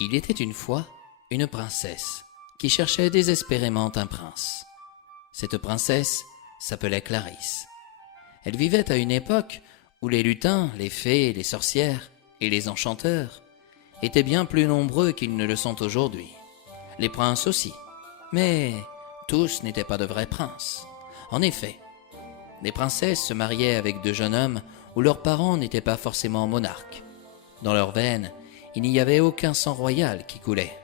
Il était une fois une princesse qui cherchait désespérément un prince. Cette princesse s'appelait Clarisse. Elle vivait à une époque où les lutins, les fées, les sorcières et les enchanteurs étaient bien plus nombreux qu'ils ne le sont aujourd'hui. Les princes aussi, mais tous n'étaient pas de vrais princes. En effet, les princesses se mariaient avec de jeunes hommes où leurs parents n'étaient pas forcément monarques. Dans leurs veines, il n'y avait aucun sang royal qui coulait.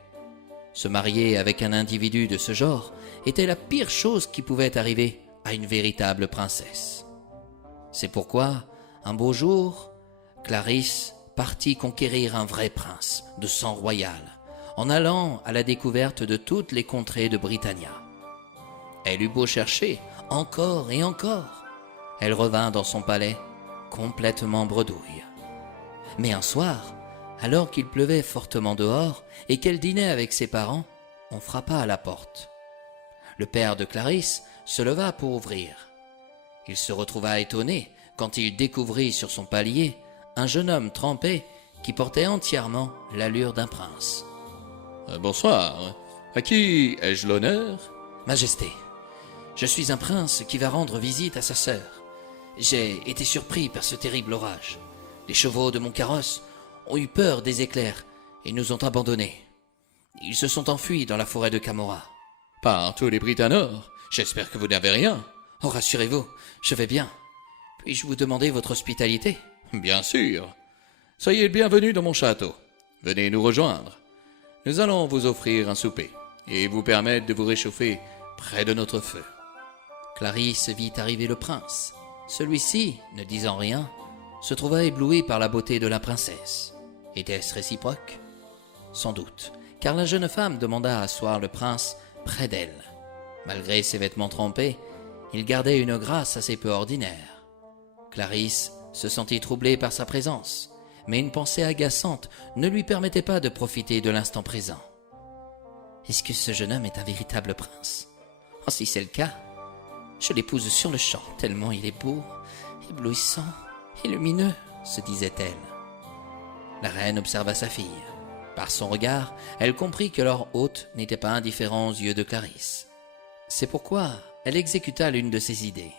Se marier avec un individu de ce genre était la pire chose qui pouvait arriver à une véritable princesse. C'est pourquoi, un beau jour, Clarisse partit conquérir un vrai prince de sang royal, en allant à la découverte de toutes les contrées de Britannia. Elle eut beau chercher encore et encore, elle revint dans son palais complètement bredouille. Mais un soir, alors qu'il pleuvait fortement dehors et qu'elle dînait avec ses parents, on frappa à la porte. Le père de Clarisse se leva pour ouvrir. Il se retrouva étonné quand il découvrit sur son palier un jeune homme trempé qui portait entièrement l'allure d'un prince. Bonsoir. À qui ai-je l'honneur? Majesté, je suis un prince qui va rendre visite à sa sœur. J'ai été surpris par ce terrible orage. Les chevaux de mon carrosse ont eu peur des éclairs et nous ont abandonnés. Ils se sont enfuis dans la forêt de Camorra. Par tous les Britanors, j'espère que vous n'avez rien. Oh, rassurez-vous, je vais bien. Puis-je vous demander votre hospitalité? Bien sûr. Soyez le bienvenu dans mon château. Venez nous rejoindre. Nous allons vous offrir un souper et vous permettre de vous réchauffer près de notre feu. Clarisse vit arriver le prince. Celui-ci, ne disant rien, se trouva ébloui par la beauté de la princesse. Était-ce réciproque? Sans doute, car la jeune femme demanda à asseoir le prince près d'elle. Malgré ses vêtements trempés, il gardait une grâce assez peu ordinaire. Clarisse se sentit troublée par sa présence, mais une pensée agaçante ne lui permettait pas de profiter de l'instant présent. Est-ce que ce jeune homme est un véritable prince? Oh, si c'est le cas, je l'épouse sur le champ, tellement il est beau, éblouissant et lumineux, se disait-elle. La reine observa sa fille. Par son regard, elle comprit que leur hôte n'était pas indifférent aux yeux de Clarisse. C'est pourquoi elle exécuta l'une de ses idées.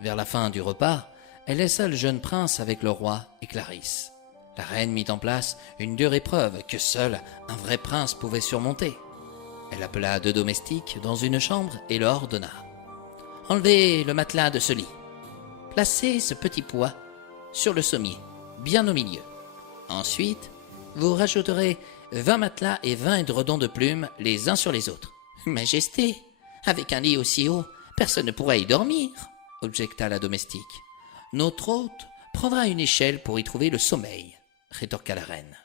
Vers la fin du repas, elle laissa le jeune prince avec le roi et Clarisse. La reine mit en place une dure épreuve que seul un vrai prince pouvait surmonter. Elle appela 2 domestiques dans une chambre et leur ordonna: « Enlevez le matelas de ce lit. Placez ce petit poids sur le sommier, bien au milieu. Ensuite, vous rajouterez 20 matelas et 20 édredons de plumes les uns sur les autres. »« Majesté, avec un lit aussi haut, personne ne pourra y dormir, » objecta la domestique. « Notre hôte prendra une échelle pour y trouver le sommeil, » rétorqua la reine.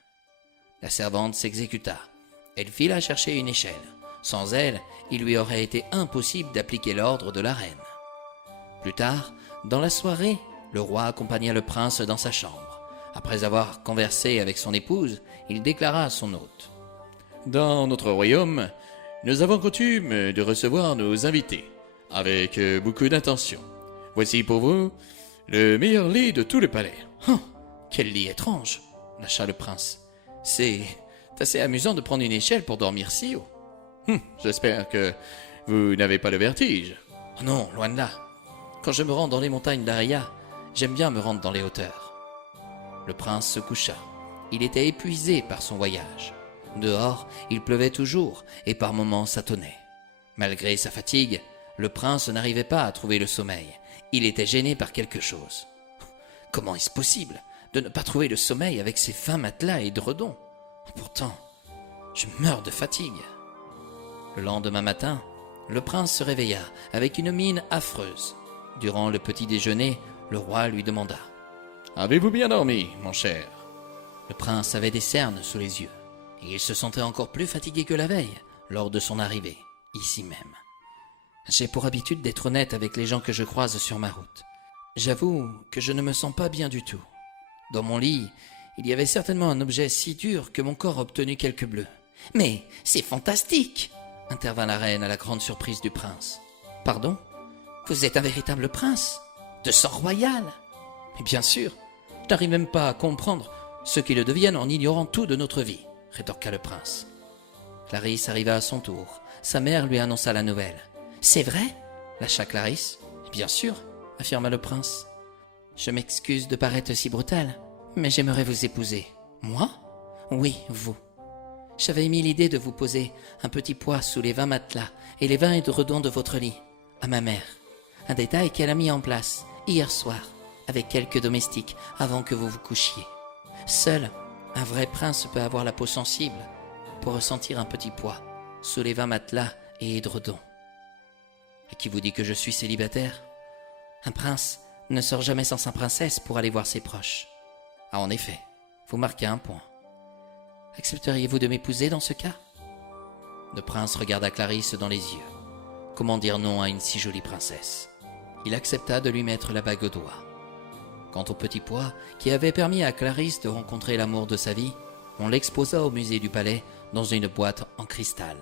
La servante s'exécuta. Elle fila chercher une échelle. Sans elle, il lui aurait été impossible d'appliquer l'ordre de la reine. Plus tard, dans la soirée, le roi accompagna le prince dans sa chambre. Après avoir conversé avec son épouse, il déclara à son hôte: « Dans notre royaume, nous avons coutume de recevoir nos invités, avec beaucoup d'attention. Voici pour vous le meilleur lit de tout le palais. »« Oh, quel lit étrange !» lâcha le prince. « C'est assez amusant de prendre une échelle pour dormir si haut. » J'espère que vous n'avez pas le vertige. »« Oh non, loin de là. Quand je me rends dans les montagnes d'Aria, j'aime bien me rendre dans les hauteurs. » Le prince se coucha. Il était épuisé par son voyage. Dehors, il pleuvait toujours et par moments ça tonnait. Malgré sa fatigue, le prince n'arrivait pas à trouver le sommeil. Il était gêné par quelque chose. Comment est-ce possible de ne pas trouver le sommeil avec ces 20 matelas et édredons? Pourtant, je meurs de fatigue. Le lendemain matin, le prince se réveilla avec une mine affreuse. Durant le petit déjeuner, le roi lui demanda: « Avez-vous bien dormi, mon cher ?» Le prince avait des cernes sous les yeux, et il se sentait encore plus fatigué que la veille, lors de son arrivée, ici même. J'ai pour habitude d'être honnête avec les gens que je croise sur ma route. J'avoue que je ne me sens pas bien du tout. Dans mon lit, il y avait certainement un objet si dur que mon corps a obtenu quelques bleus. « Mais c'est fantastique !» intervint la reine à la grande surprise du prince. « Pardon? Vous êtes un véritable prince? De sang royal? » Mais bien sûr, je n'arrive même pas à comprendre ceux qui le deviennent en ignorant tout de notre vie. rétorqua le prince. Clarisse arriva à son tour. Sa mère lui annonça la nouvelle. « C'est vrai ?» lâcha Clarisse. « Bien sûr », affirma le prince. « Je m'excuse de paraître si brutal, mais j'aimerais vous épouser. »« Moi ?»« Oui, vous. J'avais émis l'idée de vous poser un petit poids sous les 20 matelas et les 20 édredons de votre lit, à ma mère. Un détail qu'elle a mis en place, hier soir, avec quelques domestiques, avant que vous vous couchiez. Seul un vrai prince peut avoir la peau sensible pour ressentir un petit poids sous les 20 matelas et édredons. Et qui vous dit que je suis célibataire ? Un prince ne sort jamais sans sa princesse pour aller voir ses proches. Ah, en effet, vous marquez un point. Accepteriez-vous de m'épouser dans ce cas ? Le prince regarda Clarisse dans les yeux. Comment dire non à une si jolie princesse ? Il accepta de lui mettre la bague au doigt. Quant au petit pois qui avait permis à Clarisse de rencontrer l'amour de sa vie, on l'exposa au musée du palais dans une boîte en cristal.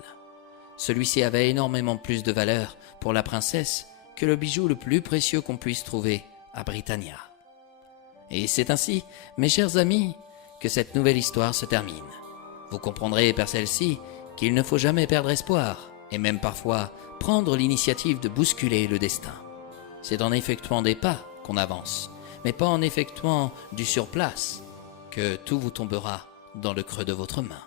Celui-ci avait énormément plus de valeur pour la princesse que le bijou le plus précieux qu'on puisse trouver à Britannia. Et c'est ainsi, mes chers amis, que cette nouvelle histoire se termine. Vous comprendrez par celle-ci qu'il ne faut jamais perdre espoir, et même parfois prendre l'initiative de bousculer le destin. C'est en effectuant des pas qu'on avance, mais pas en effectuant du surplace que tout vous tombera dans le creux de votre main.